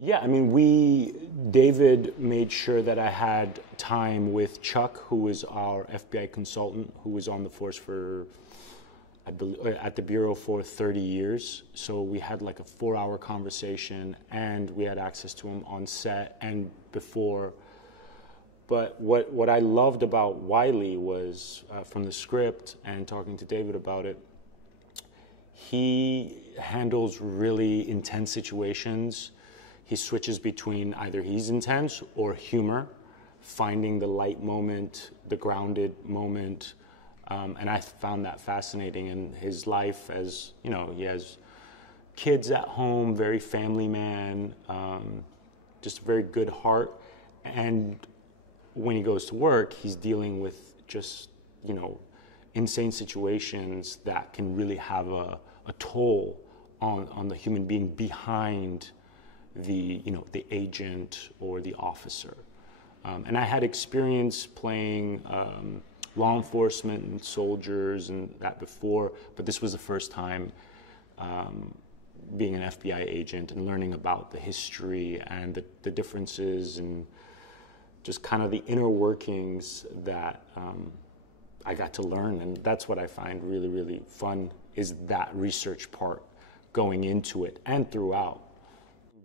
Yeah, I mean, David made sure that I had time with Chuck, who was our FBI consultant, who was on the force for, I believe, at the Bureau for 30 years. So we had like a 4-hour conversation, and we had access to him on set and before. But what I loved about Wiley was, from the script and talking to David about it, he handles really intense situations. He switches between either he's intense or humor, finding the light moment, the grounded moment. And I found that fascinating in his life. As you know, he has kids at home, very family man, just a very good heart. And when he goes to work, he's dealing with just, insane situations that can really have a toll on the human being behind the agent or the officer. And I had experience playing law enforcement and soldiers and that before, but this was the first time being an FBI agent and learning about the history and the differences and just kind of the inner workings that I got to learn. And that's what I find really, really fun, is that research part going into it and throughout.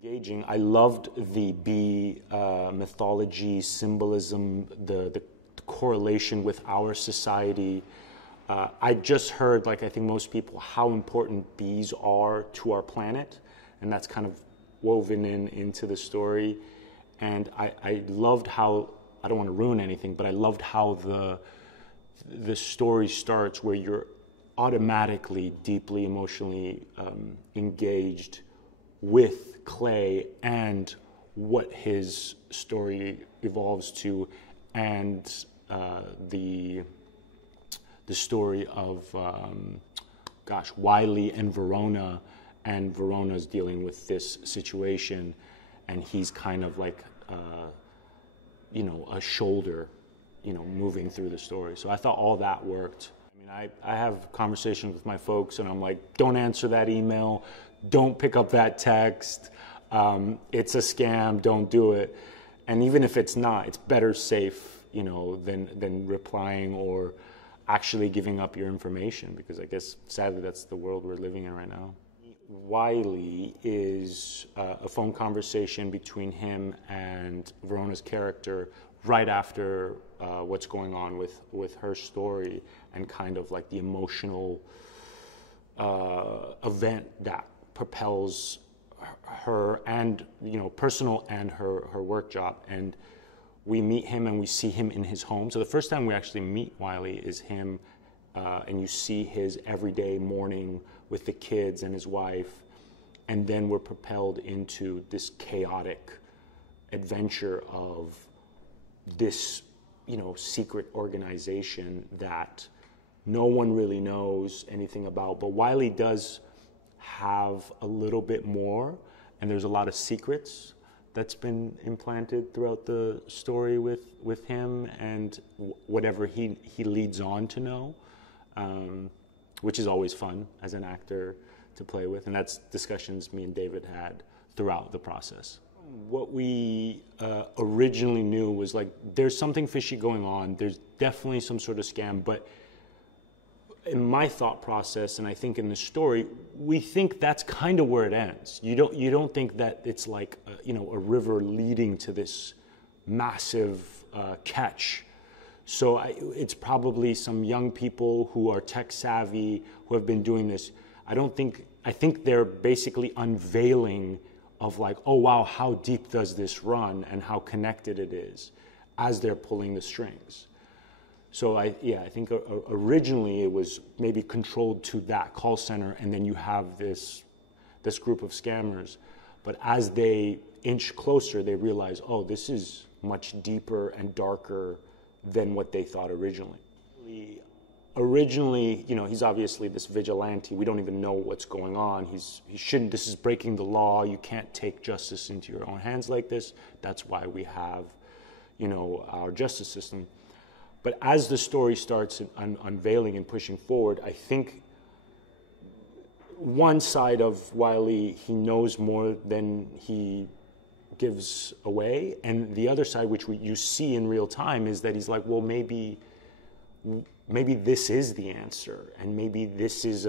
Engaging. I loved the bee mythology, symbolism, the correlation with our society. I just heard, like I think most people, how important bees are to our planet, and that's kind of woven into the story. And I loved how, I don't want to ruin anything, but I loved how the story starts where you're automatically deeply emotionally engaged with Clay and what his story evolves to, and the story of Wiley and Verona's dealing with this situation, and he's kind of like a shoulder, moving through the story. So I thought all that worked. I mean, I have conversations with my folks, and I'm like, don't answer that email. Don't pick up that text. It's a scam. Don't do it. And even if it's not, it's better safe, than replying or actually giving up your information, because I guess sadly that's the world we're living in right now. Wiley is a phone conversation between him and Verona's character right after what's going on with her story, and kind of like the emotional event that propels her and personal and her work job. And we meet him and we see him in his home. So the first time we actually meet Wiley is him, and you see his everyday morning with the kids and his wife, and then we're propelled into this chaotic adventure of this secret organization that no one really knows anything about. But Wiley does have a little bit more, and there's a lot of secrets that's been implanted throughout the story with him and whatever he leads on to know, which is always fun as an actor to play with. And that's discussions me and David had throughout the process. What we originally knew was like, there's something fishy going on. There's definitely some sort of scam, but in my thought process, and I think in the story, we think that's kind of where it ends. You don't think that it's like a river leading to this massive catch. So it's probably some young people who are tech savvy who have been doing this. I think they're basically unveiling of like, oh wow, how deep does this run and how connected it is as they're pulling the strings. So I think originally it was maybe controlled to that call center, and then you have this group of scammers. But as they inch closer, they realize, oh, this is much deeper and darker than what they thought originally. Originally, he's obviously this vigilante. We don't even know what's going on. He shouldn't. This is breaking the law. You can't take justice into your own hands like this. That's why we have, our justice system. But as the story starts unveiling and pushing forward, I think one side of Wiley, he knows more than he gives away, and the other side, which you see in real time, is that he's like, well, maybe this is the answer, and maybe this is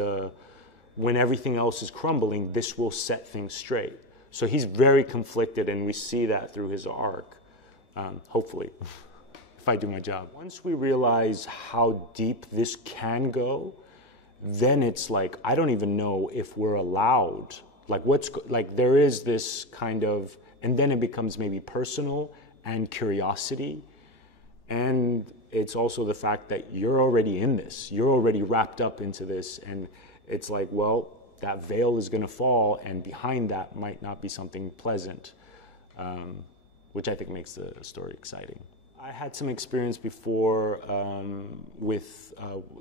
when everything else is crumbling, this will set things straight. So he's very conflicted, and we see that through his arc, hopefully, if I do my job. Once we realize how deep this can go, then it's like, I don't even know if we're allowed. Like there is this kind of, and then it becomes maybe personal and curiosity. And it's also the fact that you're already in this. You're already wrapped up into this. And it's like, well, that veil is going to fall, and behind that might not be something pleasant, which I think makes the story exciting. I had some experience before with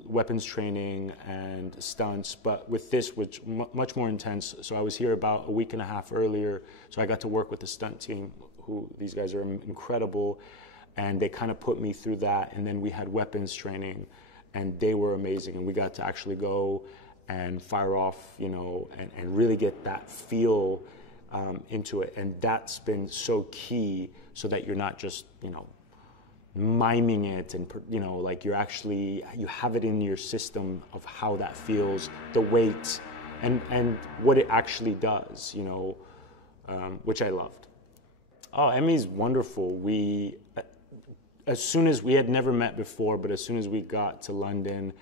weapons training and stunts, but with this, which much more intense. So I was here about a week and a half earlier, so I got to work with the stunt team, who these guys are incredible, and they kind of put me through that. And then we had weapons training, and they were amazing, and we got to actually go and fire off, and really get that feel into it. And that's been so key, so that you're not just, miming it, and like you have it in your system of how that feels, the weight, and what it actually does, which I loved. Oh, Emmy's wonderful. As soon as we had never met before, but as soon as we got to London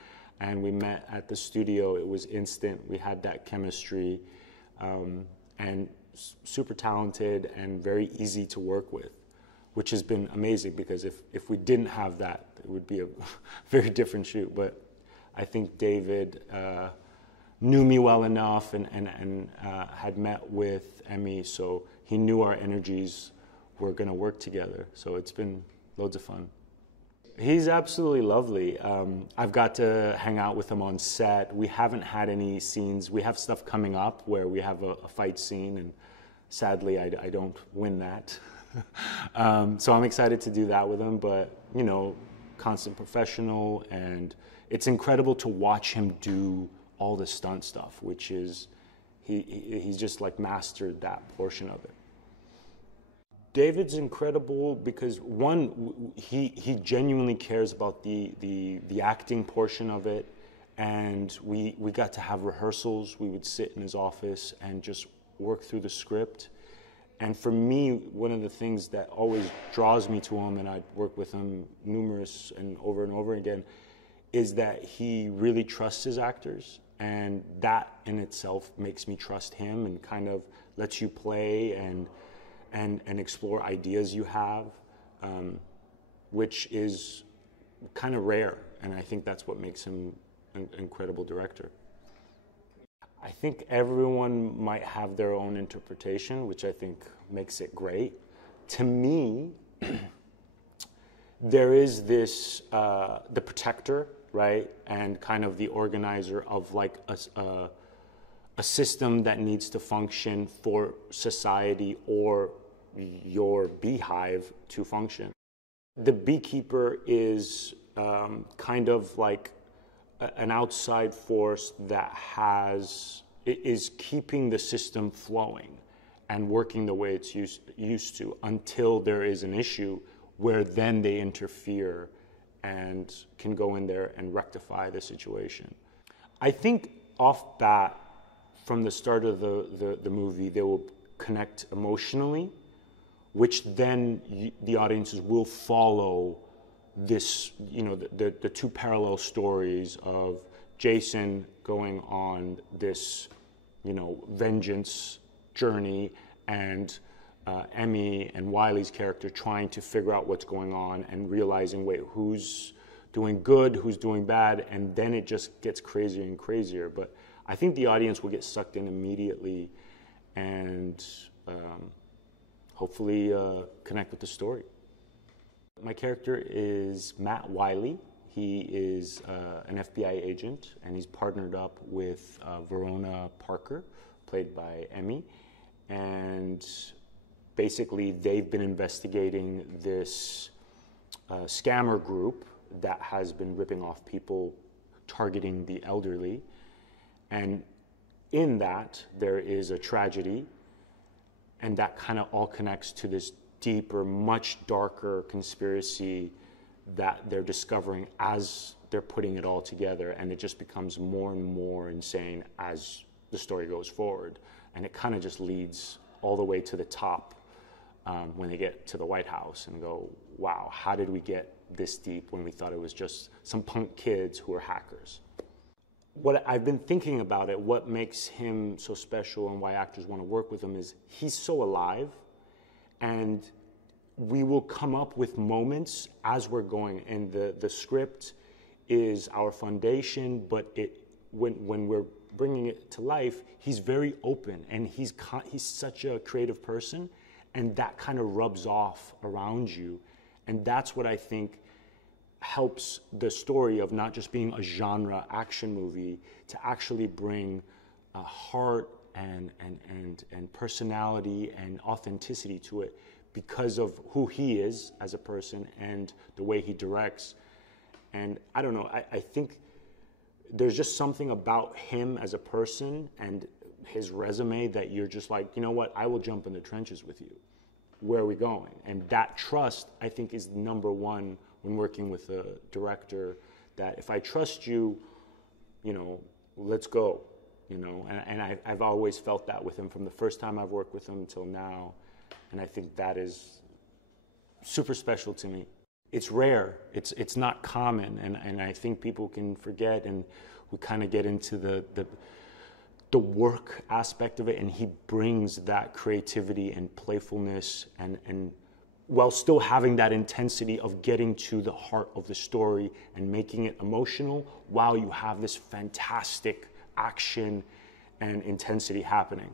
and we met at the studio, it was instant. We had that chemistry, and super talented and very easy to work with, which has been amazing, because if we didn't have that, it would be a very different shoot. But I think David knew me well enough and had met with Emmy, so he knew our energies were going to work together. So it's been loads of fun. He's absolutely lovely. I've got to hang out with him on set. We haven't had any scenes. We have stuff coming up where we have a fight scene, and sadly I don't win that. So I'm excited to do that with him, but constant professional, and it's incredible to watch him do all the stunt stuff, which is, he's just like mastered that portion of it. David's incredible because, one, he genuinely cares about the acting portion of it, and we got to have rehearsals. We would sit in his office and just work through the script. And for me, one of the things that always draws me to him, and I'd work with him numerous and over again, is that he really trusts his actors, and that in itself makes me trust him, and kind of lets you play and explore ideas you have, which is kind of rare, and I think that's what makes him an incredible director. I think everyone might have their own interpretation, which I think makes it great. To me, there is this, the protector, right? And kind of the organizer of like a system that needs to function for society or your beehive to function. The beekeeper is kind of like an outside force that is keeping the system flowing and working the way it's used to, until there is an issue where then they interfere and can go in there and rectify the situation. I think off bat, from the start of the movie, they will connect emotionally, which then the audiences will follow this, the two parallel stories of Jason going on this, vengeance journey, and Emmy and Wiley's character trying to figure out what's going on and realizing, wait, who's doing good, who's doing bad, and then it just gets crazier and crazier. But I think the audience will get sucked in immediately and hopefully connect with the story. My character is Matt Wiley. He is an FBI agent, and he's partnered up with Verona Parker, played by Emmy. And basically, they've been investigating this scammer group that has been ripping off people, targeting the elderly. And in that, there is a tragedy. and that kind of all connects to this deeper, much darker conspiracy that they're discovering as they're putting it all together, and it just becomes more and more insane as the story goes forward, and it kind of just leads all the way to the top when they get to the White House and go, wow, how did we get this deep when we thought it was just some punk kids who are hackers? What I've been thinking about it, what makes him so special and why actors want to work with him is he's so alive, and we will come up with moments as we're going, and the script is our foundation, but when we're bringing it to life, he's very open, and he's such a creative person, and that kind of rubs off around you, and that's what I think helps the story of not just being a genre action movie to actually bring a heart and personality and authenticity to it because of who he is as a person and the way he directs. And I don't know, I think there's just something about him as a person and his resume that you're just like, you know what, I will jump in the trenches with you. Where are we going? And that trust, I think, is number one when working with a director, that if I trust you, you know, let's go, you know. And I've always felt that with him from the first time I've worked with him until now. And I think that is super special to me. It's rare, it's not common, and I think people can forget, and we kind of get into the work aspect of it, and he brings that creativity and playfulness and while still having that intensity of getting to the heart of the story and making it emotional while you have this fantastic action and intensity happening.